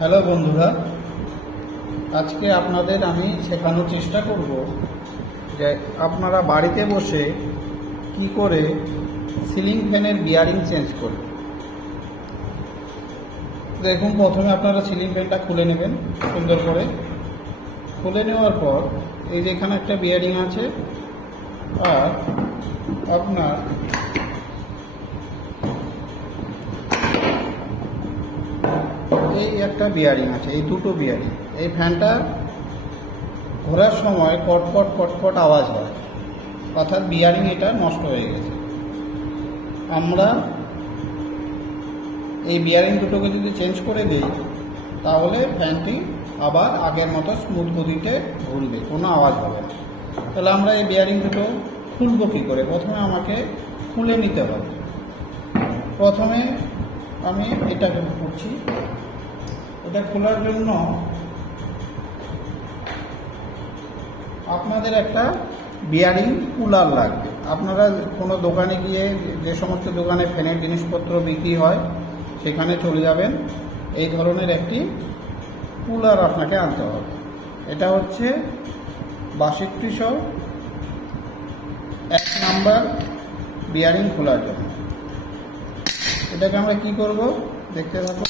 Hello বন্ধুরা, আজকে আপনাদের আমি শেখানোর চেষ্টা করব যে আপনারা বাড়িতে বসে কি করে সিলিং ফ্যানের বিয়ারিং চেঞ্জ করবেন। দেখুন, প্রথমে আপনারা সিলিং ফ্যানটা খুলে নেবেন। সুন্দর করে খুলে নেওয়ার পর এই যে এখানে একটা বিয়ারিং আছে, আর আপনার এই একটা বিয়ারিং আছে, এই দুটো বিয়ারিং। এই ফ্যানটা ঘোরার সময় কটকট কটকট আওয়াজ হয়, অর্থাৎ বিয়ারিং এটা নষ্ট হয়ে গেছে। আমরা এই বিয়ারিং দুটোকে যদি চেঞ্জ করে দিই, তাহলে ফ্যানটি আবার আগের মতো স্মুথ গতিতে ঘুরবে, কোনো আওয়াজ হবে না। তাহলে আমরা এই বিয়ারিং দুটো খুলবো কী করে? প্রথমে আমাকে খুলে নিতে হবে। প্রথমে আমি এটা করছি। এটা খোলার জন্য আপনাদের একটা বিয়ারিং কুলার লাগবে। আপনারা কোনো দোকানে গিয়ে, যে সমস্ত দোকানে ফ্যানের জিনিসপত্র বিক্রি হয়, সেখানে চলে যাবেন। এই ধরনের একটি কুলার আপনাকে আনতে হবে। এটা হচ্ছে 6201 নাম্বার বিয়ারিং খোলার জন্য। এটাকে আমরা কি করব দেখতে পাবো।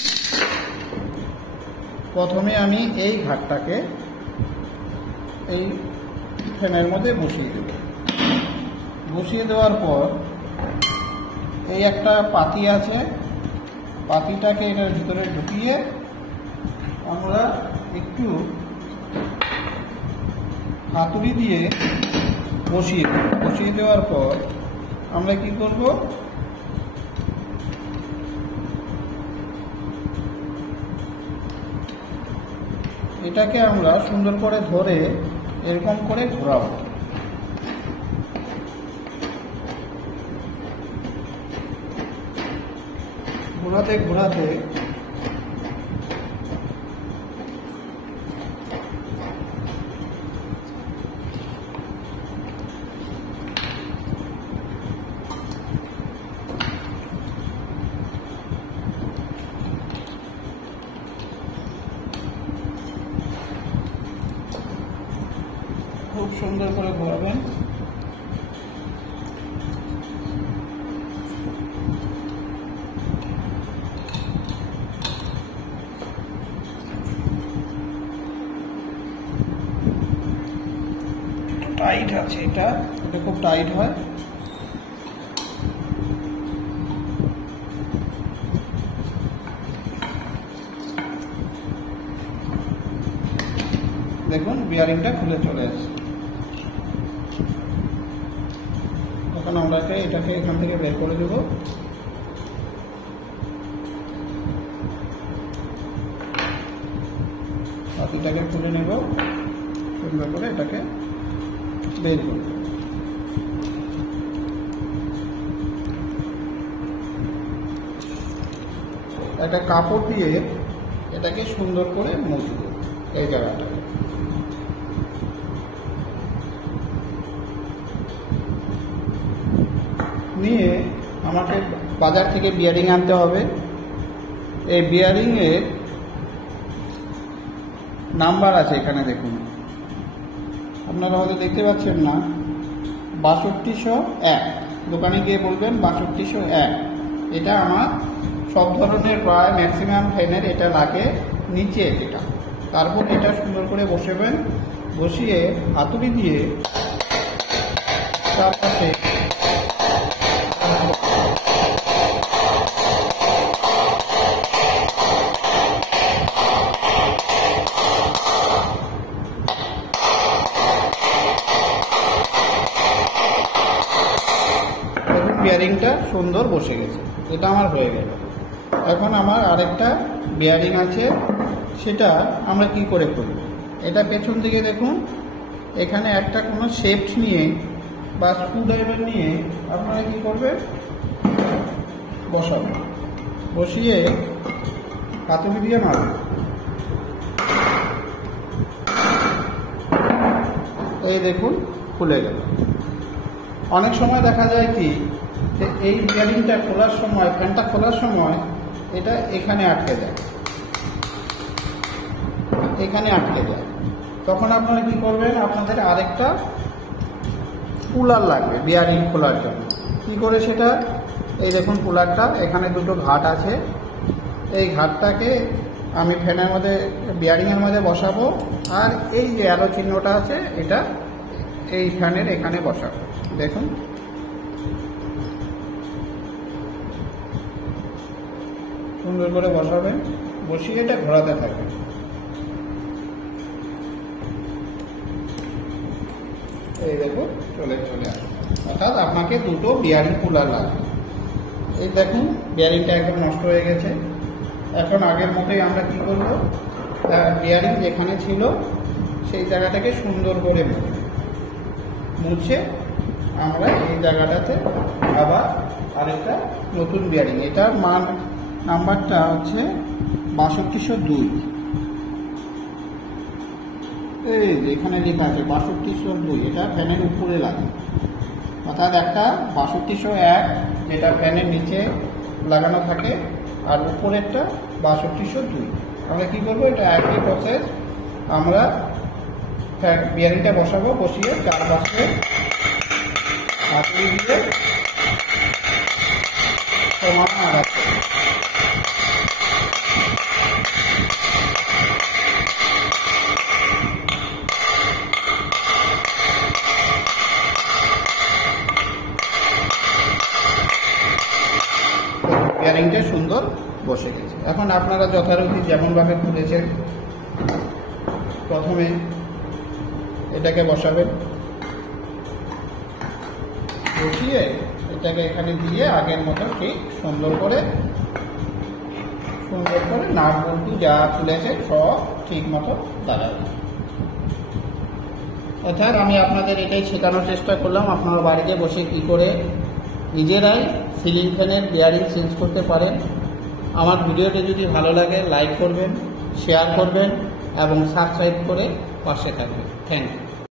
প্রথমে আমি এই ঘাটটাকে এই ফ্যানের মধ্যে বসিয়ে দেব। বসিয়ে দেওয়ার পর এই একটা পাতি আছে, পাতিটাকে এটার ভিতরে ঢুকিয়ে আমরা একটু হাতুড়ি দিয়ে বসিয়ে দেব। বসিয়ে দেওয়ার পর আমরা কি করব, এটাকে আমরা সুন্দর করে ধরে এরকম করে ঘোরাবো। ঘোরাতে ঘোরাতে খুব সুন্দর করে ঘোরাবেন। টাইট আছে, এটা খুব টাইট হয়। দেখুন, বিয়ারিংটা খুলে চলে আসছে। এখন আমরা এটাকে এখান থেকে বের করে দেব। পাতিটাকে খুলে নেব, সুন্দর করে এটাকে বের করব। একটা কাপড় দিয়ে এটাকে সুন্দর করে মুছে দেব এই জায়গাটাকে। নিয়ে আমাকে বাজার থেকে বিয়ারিং আনতে হবে। এই বিয়ারিং এর নাম্বার আছে এখানে, দেখুন আপনারা হয়তো দেখতে পাচ্ছেন না। 6201 দোকানে গিয়ে বলবেন 6201। এটা আমার সব ধরনের প্রায় ম্যাক্সিমাম ফ্যানের এটা লাগে নিচে এটা। তারপর এটা সুন্দর করে বসাবেন। বসিয়ে হাতুড়ি দিয়ে তার পাশে বিয়ারিংটা সুন্দর বসে গেছে। এটা আমার হয়ে গেল। এখন আমার আরেকটা বিয়ারিং আছে, সেটা আমরা কি করে করব। এটা পেছন দিকে দেখুন, এখানে একটা কোনো শেফট নিয়ে বা স্ক্রু ড্রাইভার নিয়ে আপনারা কি করবেন, বসাবেন। বসিয়ে হাতুড়ি দিয়ে মারবেন। এই দেখুন, খুলে গেল। অনেক সময় দেখা যায় কি, যে এই বিয়ারিংটা খোলার সময়, ফ্যানটা খোলার সময় এটা এখানে আটকে যায়। এখানে আটকে যায়। তখন আপনারা কি করবেন, আপনাদের আরেকটা কুলার লাগবে বিয়ারিং খোলার জন্য। কি করে সেটা, এই দেখুন কুলারটা, এখানে দুটো ঘাট আছে, এই ঘাটটাকে আমি ফ্যানের মধ্যে বিয়ারিংয়ের মধ্যে বসাবো, আর এই যে অ্যারো চিহ্নটা আছে এটা এই ফ্যানের এখানে বসাবো। দেখুন সুন্দর করে বসাবেন, বসিয়ে এটা ঘোরাতে থাকবেন। এই দেখুন চলে আসবে। অর্থাৎ আপনাকে দুটো বিয়ারিং কুলার লাগবে। এই দেখুন বিয়ারিংটা একদম নষ্ট হয়ে গেছে। এখন আগের মতোই আমরা কি করবো, বিয়ারিং যেখানে ছিল সেই জায়গাটাকে সুন্দর করে মুছে আমরা এই জায়গাটাতে আবার আরেকটা নতুন বিয়ারিং, এটার মান নাম্বারটা হচ্ছে 6202। এই যে এখানে লেখা আছে 6202, এটা ফ্যানের উপরে লাগে। অর্থাৎ একটা 6201 যেটা ফ্যানের নিচে লাগানো থাকে, আর উপরেরটা 6202। আমরা কি করবো, এটা একই প্রসেস, আমরা বিয়ারিংটা বসাবো, বসিয়ে চারপাশে হাতুড়ি দিয়ে সমান আগাতে। বিয়ারিংটা সুন্দর বসে গেছে। এখন আপনারা যথারীতি যেমনভাবে খুলেছেন, প্রথমে এটাকে বসাবেন, বসিয়ে এটাকে এখানে দিয়ে আগের মতো ঠিক সুন্দর করে নাট বল্টু যা খুলেছে সব ঠিক মতো দাঁড়াবে। অর্থাৎ আমি আপনাদের এটাই শেখানোর চেষ্টা করলাম, আপনারা বাড়িতে বসে কি করে নিজেরাই সিলিং ফ্যানের বিয়ারিং চেঞ্জ করতে পারেন। আমার ভিডিওটি যদি ভালো লাগে লাইক করবেন, শেয়ার করবেন এবং সাবস্ক্রাইব করে পাশে থাকবেন। Thank you.